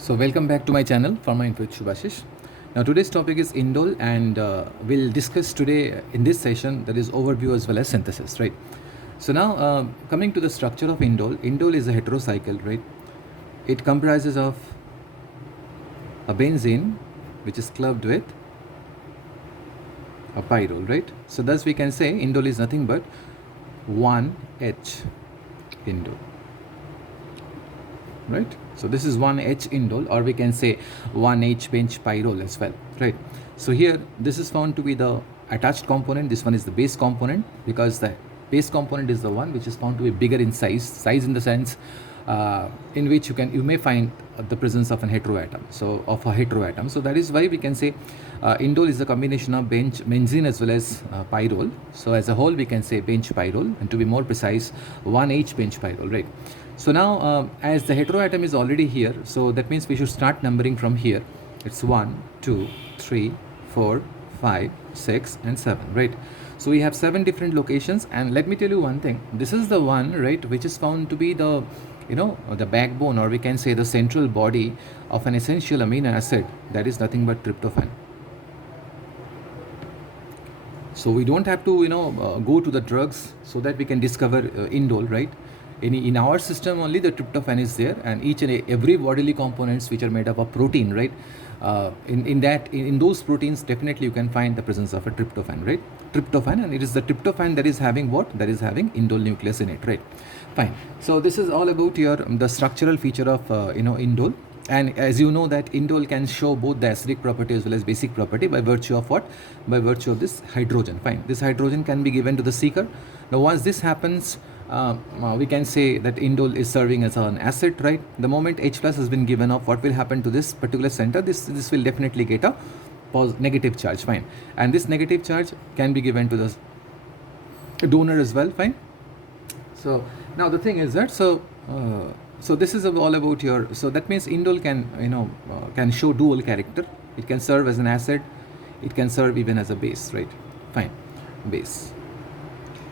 So welcome back to my channel Pharma-info with Shubhashish. Now today's topic is indole, and we'll discuss today in this session that is overview as well as synthesis, right? So now coming to the structure of indole is a heterocycle, right? It comprises of a benzene which is clubbed with a pyrrole, right? So thus we can say indole is nothing but 1H indole, right? So this is 1H indole, or we can say 1H bench pyrrole as well, right? So here this is found to be the attached component. This one is the base component, because the base component is the one which is found to be bigger in size in the sense in which you may find the presence of an heteroatom. So that is why we can say indole is a combination of benzene as well as pyrrole. So as a whole we can say bench pyrrole, and to be more precise 1H bench pyrrole, right? So now as the heteroatom is already here, so that means we should start numbering from here. It's 1, 2, 3, 4, 5, 6 and 7, right? So we have 7 different locations, and let me tell you one thing. This is the one, right, which is found to be the the backbone, or we can say the central body of an essential amino acid, that is nothing but tryptophan. So we don't have to go to the drugs so that we can discover indole, right? In our system only the tryptophan is there, and each and every bodily components which are made up of protein, right? In those proteins definitely you can find the presence of a tryptophan, right? Tryptophan, and it is the tryptophan that is having what? That is having indole nucleus in it, right? Fine. So this is all about the structural feature of indole. And as you know that indole can show both the acidic property as well as basic property by virtue of what? By virtue of this hydrogen. Fine. This hydrogen can be given to the seeker. Now once this happens, we can say that indole is serving as an acid, right? The moment H plus has been given off, what will happen to this particular center? This will definitely get a negative charge, fine. And this negative charge can be given to the donor as well, fine. So now the thing is that so this is all about so that means indole can can show dual character. It can serve as an acid, it can serve even as a base, right? Fine. Base.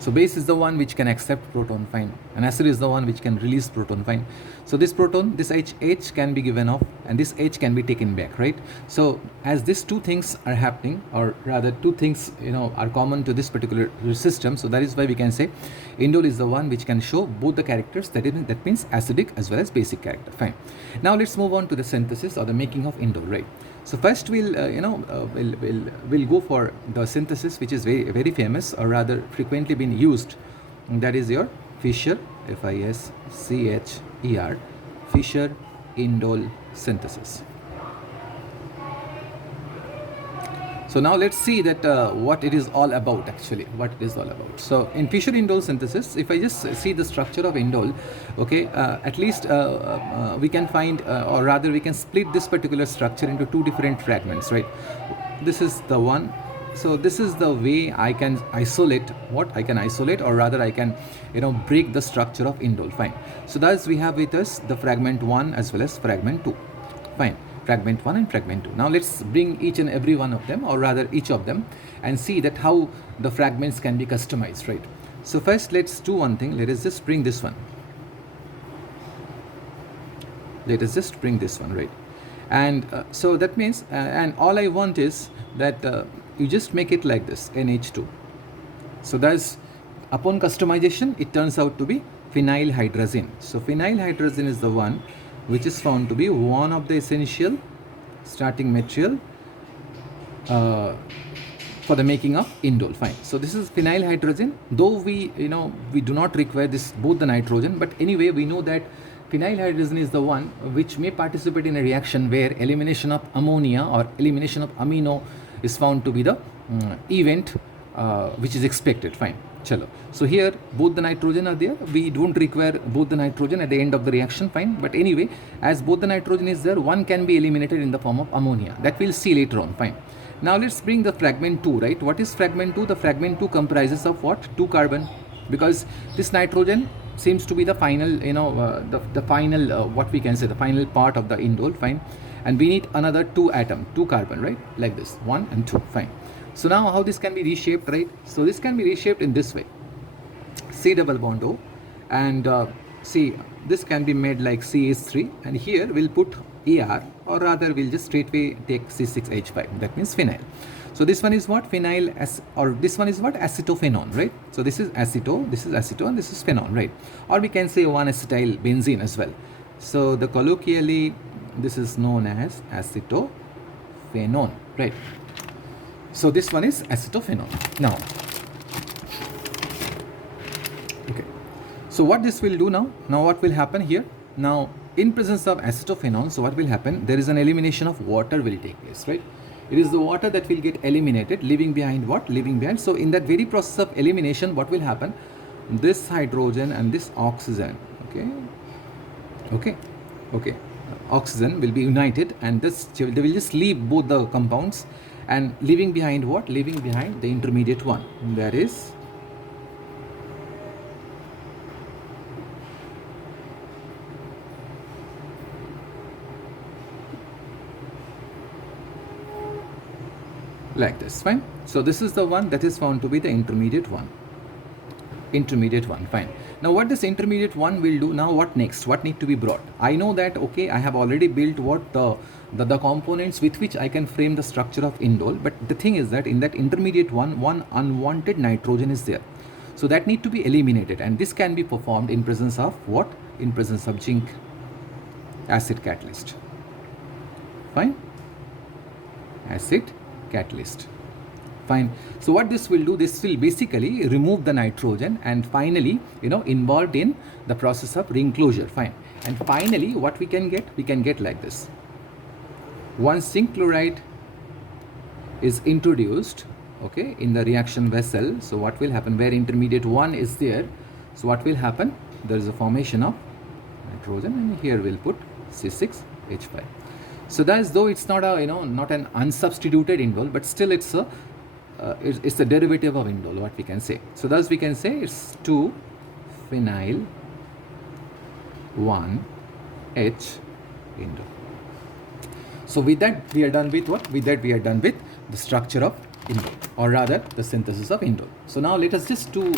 So base is the one which can accept proton, fine. And acid is the one which can release proton, fine. So this proton, this H can be given off, and this H can be taken back, right? So as these two things are happening, or rather two things are common to this particular system, so that is why we can say indole is the one which can show both the characters, that means acidic as well as basic character, fine. Now let's move on to the synthesis or the making of indole, right? So first we'll go for the synthesis, which is very famous, or rather frequently been used. And that is your Fischer, Fischer, Fischer indole synthesis. So now let's see that what it is all about actually, what it is all about. So in Fischer indole synthesis, if I just see the structure of indole, okay, at least we can find, or rather we can split this particular structure into 2 different fragments, right? This is the one. So this is the way I can isolate or rather I can break the structure of indole, fine. So thus we have with us the fragment 1 as well as fragment 2, fine. Fragment 1 and fragment 2. Now let's bring each and every one of them, or rather each of them, and see that how the fragments can be customized, right? So first let's do one thing. Let us just bring this one. Right? And so that means and all I want is that you just make it like this, NH2. So that's, upon customization, it turns out to be phenylhydrazine. So phenylhydrazine is the one which is found to be one of the essential starting material for the making of indole, fine. So this is phenylhydrazine, though we do not require both the nitrogen, but anyway we know that phenylhydrazine is the one which may participate in a reaction where elimination of ammonia or elimination of amino is found to be the event which is expected, fine. Chalo. So here both the nitrogen are there. We don't require both the nitrogen at the end of the reaction, fine. But anyway, as both the nitrogen is there, one can be eliminated in the form of ammonia. That we'll see later on, fine. Now let's bring the fragment 2, right? What is fragment 2? The fragment 2 comprises of what? 2 carbon, because this nitrogen seems to be the final, the final, what we can say, the final part of the indole, fine. And we need another 2 carbon, right? Like this, 1 and 2, fine. So now how this can be reshaped, right? So this can be reshaped in this way. C double bond O, and see, this can be made like CH3, and here we'll put AR, or rather we'll just straightway take C6H5, that means phenyl. So this one is what? Phenyl, or this one is what? Acetophenone, right? So this is aceto, this is aceto, and this is phenol, right? Or we can say 1-acetyl benzene as well. So the colloquially, this is known as acetophenone, right? So this one is acetophenone. Now, okay. So what this will do now? Now what will happen here? Now, in presence of acetophenone, so what will happen? There is an elimination of water will take place, right? It is the water that will get eliminated, leaving behind what? Leaving behind. So in that very process of elimination, what will happen? This hydrogen and this oxygen, okay, oxygen will be united, and this they will just leave both the compounds, and leaving behind what? Leaving behind the intermediate one. That is like this, fine. So this is the one that is found to be the intermediate one. Fine. Now what this intermediate one will do? Now what next? What need to be brought? I know that, okay, I have already built what the components with which I can frame the structure of indole, but the thing is that in that intermediate one unwanted nitrogen is there. So that need to be eliminated, and this can be performed in presence of what? In presence of zinc acid catalyst. Fine. Acid catalyst. Fine. So what this will do? This will basically remove the nitrogen and finally, involved in the process of ring closure. Fine. And finally, what we can get? We can get like this. Once zinc chloride is introduced, okay, in the reaction vessel, so what will happen? Where intermediate one is there, so what will happen? There is a formation of nitrogen, and here we'll put C6H5. So that's, though it's not a not an unsubstituted indole, but still it's a derivative of indole, what we can say. So thus we can say it's 2-phenyl 1H indole. So with that we are done with what? With that we are done with the structure of indole, or rather the synthesis of indole. So now let us just do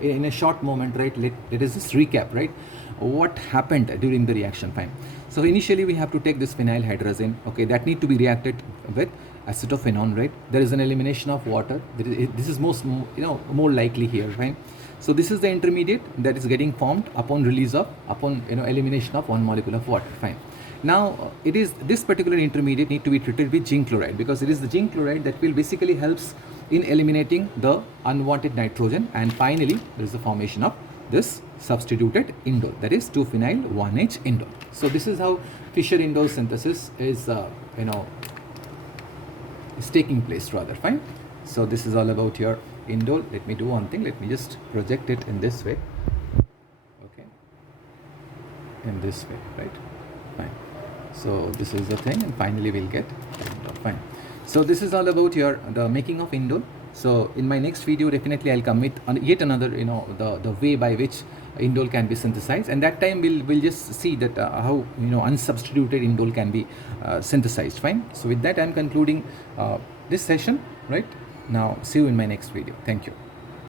in a short moment, right? Let us just recap, right? What happened during the reaction. Fine. So initially we have to take this phenyl hydrazine, okay, that need to be reacted with acetophenone, right? There is an elimination of water. This is more likely here, right? So this is the intermediate that is getting formed upon elimination of one molecule of water. Fine. Now it is this particular intermediate need to be treated with zinc chloride, because it is the zinc chloride that will basically helps in eliminating the unwanted nitrogen, and finally there is the formation of this substituted indole, that is 2-phenyl 1H indole. So this is how Fischer-Indole synthesis is is taking place, rather. Fine. So this is all about your indole. Let me do one thing. Let me just project it in this way. Okay. In this way, right? Fine. So this is the thing, and finally we'll get indole. Fine. So this is all about the making of indole. So in my next video, definitely I'll come with yet another, the way by which indole can be synthesized, and that time we'll just see that how unsubstituted indole can be synthesized. Fine. So with that, I'm concluding this session. Right now, see you in my next video. Thank you.